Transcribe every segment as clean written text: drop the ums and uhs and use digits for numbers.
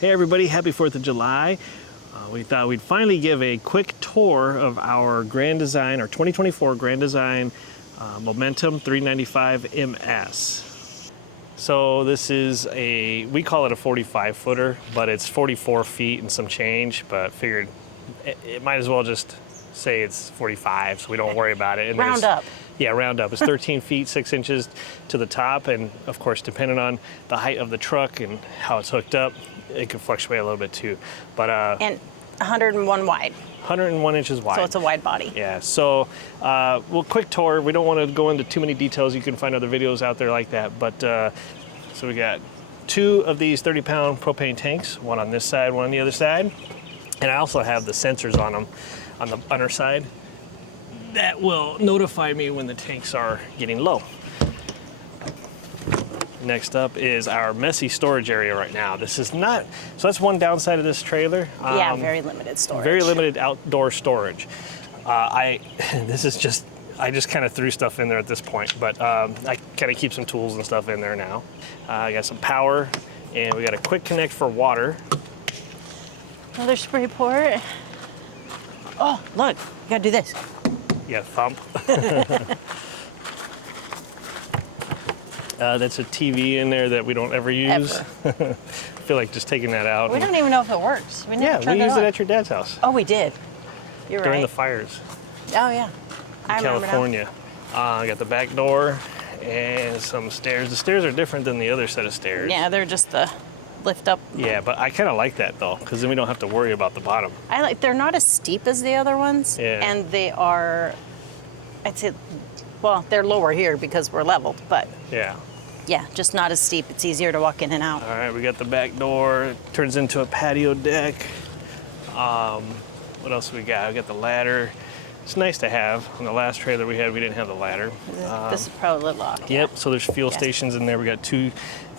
Hey everybody, happy 4th of July. We thought we'd finally give a quick tour of our Grand Design, our 2024 Grand Design Momentum 395 MS. So this is we call it a 45 footer, but it's 44 feet and some change, but figured it might as well just say it's 45 so we don't worry about it. And round up. Yeah, round up. It's 13 feet, 6 inches to the top, and of course, depending on the height of the truck and how it's hooked up, it could fluctuate a little bit too. But and 101 wide. 101 inches wide. So it's a wide body. Yeah, so well, quick tour. We don't want to go into too many details. You can find other videos out there like that. But so we got 2 of these 30-pound propane tanks, one on this side, one on the other side. And I also have the sensors on them on the underside that will notify me when the tanks are getting low. Next up is our messy storage area right now. This is not, so that's one downside of this trailer. Yeah, very limited storage. Very limited outdoor storage. I just kind of threw stuff in there at this point, but I kind of keep some tools and stuff in there now. I got some power, and we got a quick connect for water. Another spray port. Oh, look, you gotta do this. Yeah, thump. That's a TV in there that we don't ever use. I feel like just taking that out. We don't even know if it works. We never tried we it used on. it at your dad's house. Oh, we did. You're during right. the fires. Oh, yeah. In California. I got the back door and some stairs. The stairs are different than the other set of stairs. Yeah, they're just the lift up. Yeah, but I kind of like that though, because then we don't have to worry about the bottom. They're not as steep as the other ones. Yeah. And they are, I'd say, well, they're lower here because we're leveled, but Yeah. yeah, just not as steep. It's easier to walk in and out. All right, we got the back door. It turns into a patio deck. What else we got? We got the ladder. It's nice to have. On the last trailer we had, we didn't have the ladder. This is probably locked. Yep, so there's fuel stations in there. We got 2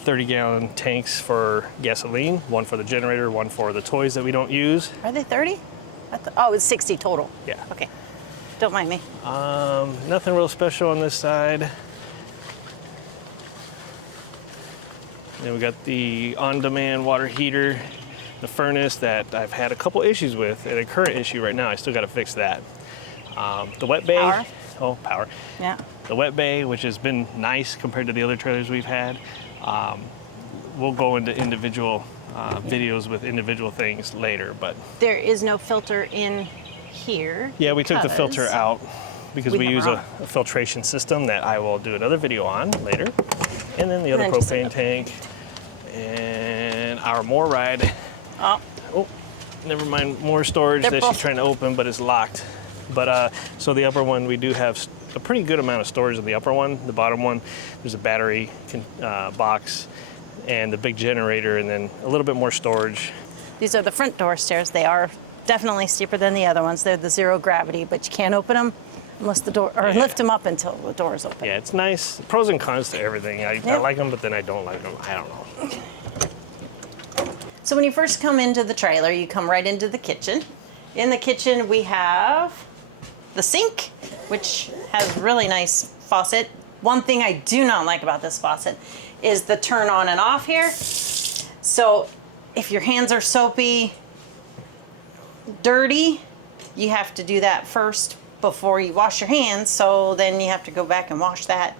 30-gallon tanks for gasoline, one for the generator, one for the toys that we don't use. Are they 30? Oh, it's 60 total. Yeah. Okay. Don't mind me. Nothing real special on this side. Then we got the on-demand water heater, the furnace that I've had a couple issues with, and a current issue right now. I still got to fix that. The wet bay. Power. Oh, power. Yeah. The wet bay, which has been nice compared to the other trailers we've had. We'll go into individual videos with individual things later, but There is no filter in here. yeah, we took the filter out because we use a own. filtration system that I will do another video on later. And then the other And then just propane tank and our more ride. Oh, Oh, never mind, more storage They're that both- she's trying to open, but it's locked. But so the upper one, we do have a pretty good amount of storage in the upper one. The bottom one, there's a battery box and the big generator, and then a little bit more storage. these are the front door stairs. They are definitely steeper than the other ones. They're the zero gravity, but you can't open them unless the door, or lift them up until the door is open. Yeah, it's nice. Pros and cons to everything. I like them, but then I don't like them. I don't know. So when you first come into the trailer, you come right into the kitchen. In the kitchen, we have the sink, which has really nice faucet. One thing I do not like about this faucet is the turn on and off here. So if your hands are soapy, dirty, you have to do that first before you wash your hands. So then you have to go back and wash that.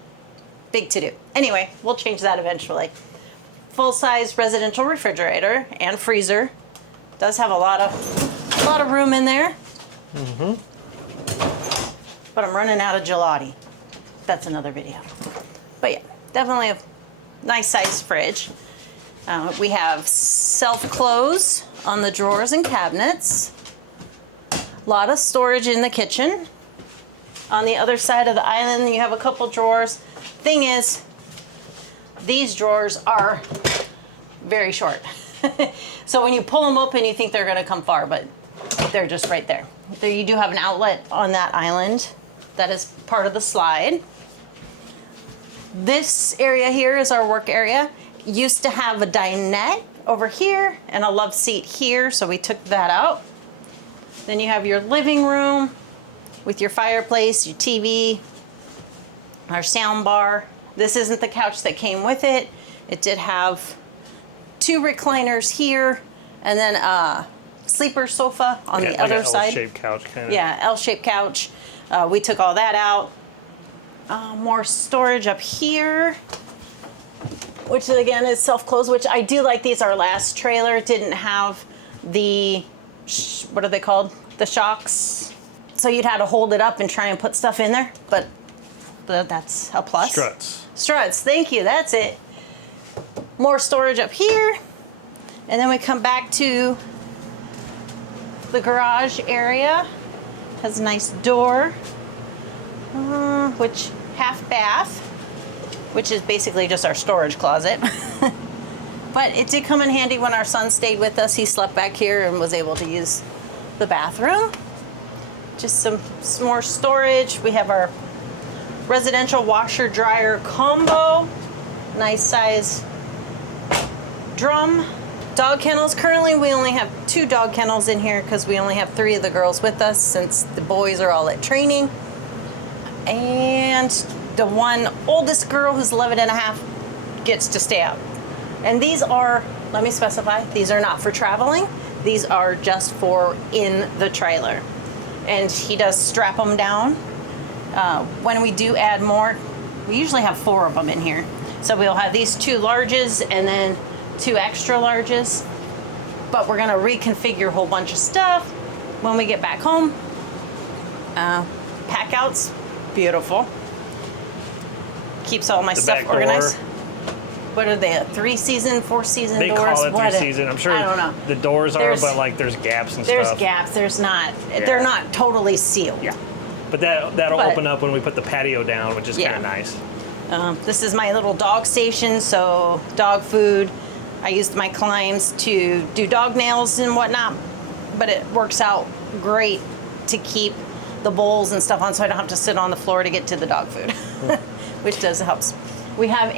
Big to do. Anyway, we'll change that eventually. Full-size residential refrigerator and freezer. Does have a lot of room in there. But I'm running out of gelati. That's another video. But yeah, definitely a nice sized fridge. We have self-close on the drawers and cabinets. A lot of storage in the kitchen. On the other side of the island, you have a couple drawers. Thing is, these drawers are very short. So when you pull them open, you think they're gonna come far, but they're just right there. There you do have an outlet on that island. That is part of the slide. This area here is our work area. Used to have a dinette over here and a love seat here, so we took that out. Then you have your living room with your fireplace, your TV, our sound bar. This isn't the couch that came with it. It did have 2 recliners here And then sleeper sofa on Like the other an side. L-shaped couch kind of. Yeah, L-shaped couch. We took all that out. More storage up here, which again is self-closed, which I do like these. Our last trailer didn't have the, what are they called? The shocks. So you'd have to hold it up and try and put stuff in there, but that's a plus. Struts. Struts, thank you, that's it. More storage up here. And then we come back to the garage area. Has a nice door, which half bath, which is basically just our storage closet. But it did come in handy when our son stayed with us. He slept back here and was able to use the bathroom. Just some more storage. We have our residential washer dryer combo. Nice size drum. Dog kennels. Currently we only have 2 dog kennels in here because we only have 3 of the girls with us since the boys are all at training. And the one oldest girl, who's 11 and a half, gets to stay out. And these are, let me specify, these are not for traveling. These are just for in the trailer. And he does strap them down. When we do add more, we usually have 4 of them in here. So we'll have these 2 larges and then 2 extra larges. But we're gonna reconfigure a whole bunch of stuff when we get back home. Pack outs, beautiful. Keeps all my stuff organized. What are they? 3-season, 4-season They doors? call it 3-season. I'm sure I don't know. the doors are, but like there's gaps and There's stuff. gaps. There's not. They're not totally sealed. Yeah. But that'll open up when we put the patio down, which is kind of nice. This is my little dog station, so dog food. I used my climbs to do dog nails and whatnot, but it works out great to keep the bowls and stuff on, so I don't have to sit on the floor to get to the dog food, which does helps. We have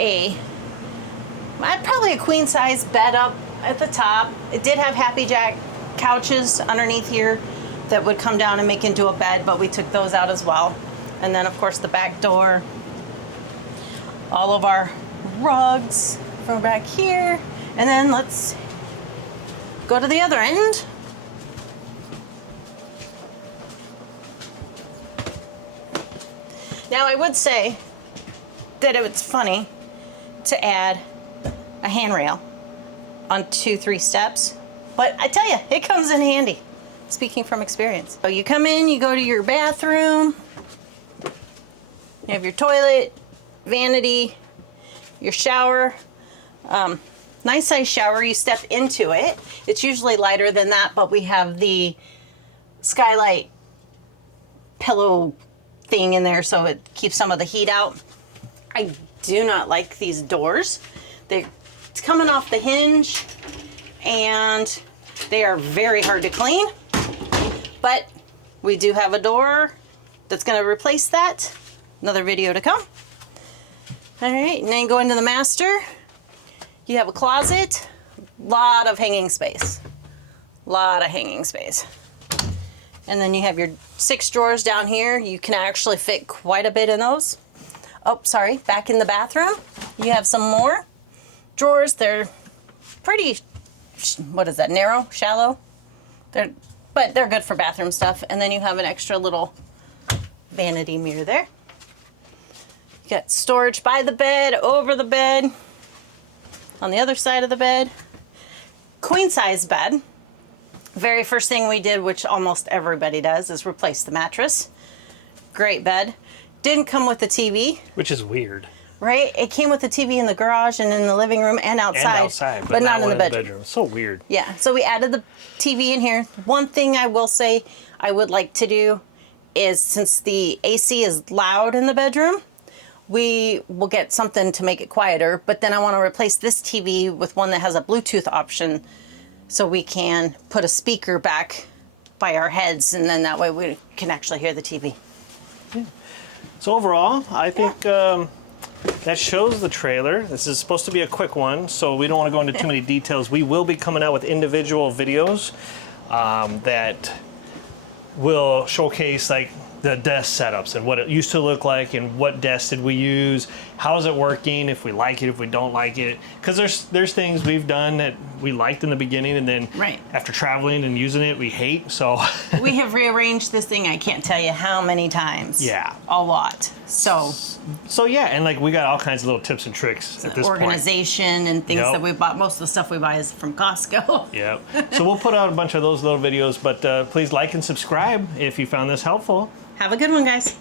probably a queen size bed up at the top. It did have Happy Jack couches underneath here that would come down and make into a bed, but we took those out as well. And then of course the back door, all of our rugs from back here. And then let's go to the other end. Now I would say that it's funny to add a handrail on 2-3 steps, but I tell you, it comes in handy, speaking from experience. So you come in, you go to your bathroom, you have your toilet, vanity, your shower. Nice size shower. You step into it. It's usually lighter than that, but we have the skylight pillow thing in there so it keeps some of the heat out. I do not like these doors. It's coming off the hinge and they are very hard to clean, but we do have a door that's going to replace that. Another video to come. All right, and then go into the master. You have a closet, lot of hanging space. And then you have your 6 drawers down here. You can actually fit quite a bit in those. Oh, sorry, back in the bathroom, you have some more drawers. They're pretty, what is that, narrow, shallow? But they're good for bathroom stuff. And then you have an extra little vanity mirror there. You got storage by the bed, over the bed, on the other side of the bed. Queen size bed. Very first thing we did, which almost everybody does, is replace the mattress. Great bed. Didn't come with the TV. Which is weird. Right? It came with the TV in the garage and in the living room and outside. But not in the bedroom. So weird. Yeah, so we added the TV in here. One thing I will say I would like to do is, since the AC is loud in the bedroom, we will get something to make it quieter, but then I want to replace this TV with one that has a Bluetooth option so we can put a speaker back by our heads, and then that way we can actually hear the TV. Yeah. So overall, I think that shows the trailer. This is supposed to be a quick one, so we don't want to go into too many details. We will be coming out with individual videos that will showcase like the desk setups and what it used to look like and what desk did we use, how's it working, if we like it, if we don't like it. Because there's things we've done that we liked in the beginning and then Right. after traveling and using it, we hate, so. We have rearranged this thing, I can't tell you how many times. Yeah. A lot. So yeah, and like we got all kinds of little tips and tricks at this point. Organization and things Yep. that we bought. Most of the stuff we buy is from Costco. Yep. So we'll put out a bunch of those little videos, but please like and subscribe if you found this helpful. Have a good one, guys.